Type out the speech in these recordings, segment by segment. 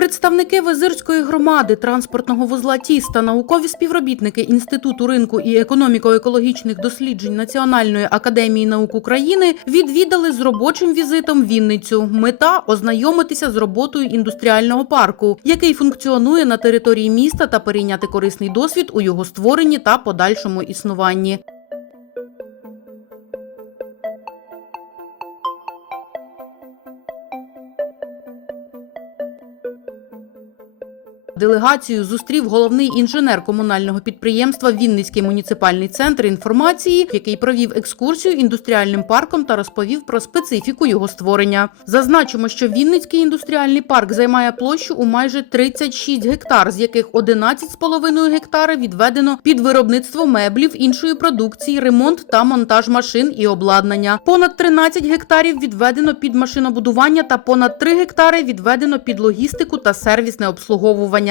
Представники Визирської громади транспортного вузла ТІС та наукові співробітники Інституту ринку і економіко-екологічних досліджень Національної академії наук України відвідали з робочим візитом Вінницю. Мета ознайомитися з роботою індустріального парку, який функціонує на території міста та перейняти корисний досвід у його створенні та подальшому існуванні. Делегацію зустрів головний інженер комунального підприємства Вінницький муніципальний центр інформації, який провів екскурсію індустріальним парком та розповів про специфіку його створення. Зазначимо, що Вінницький індустріальний парк займає площу у майже 36 гектар, з яких 11,5 гектари відведено під виробництво меблів, іншої продукції, ремонт та монтаж машин і обладнання. Понад 13 гектарів відведено під машинобудування та понад 3 гектари відведено під логістику та сервісне обслуговування.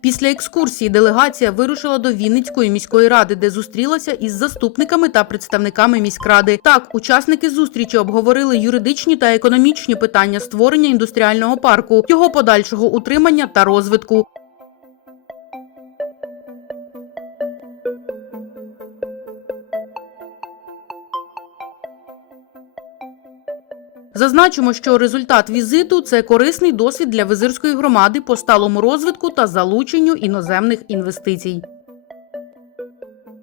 Після екскурсії делегація вирушила до Вінницької міської ради, де зустрілася із заступниками та представниками міськради. Так, учасники зустрічі обговорили юридичні та економічні питання створення індустріального парку, його подальшого утримання та розвитку. Зазначимо, що результат візиту це корисний досвід для визирської громади по сталому розвитку та залученню іноземних інвестицій.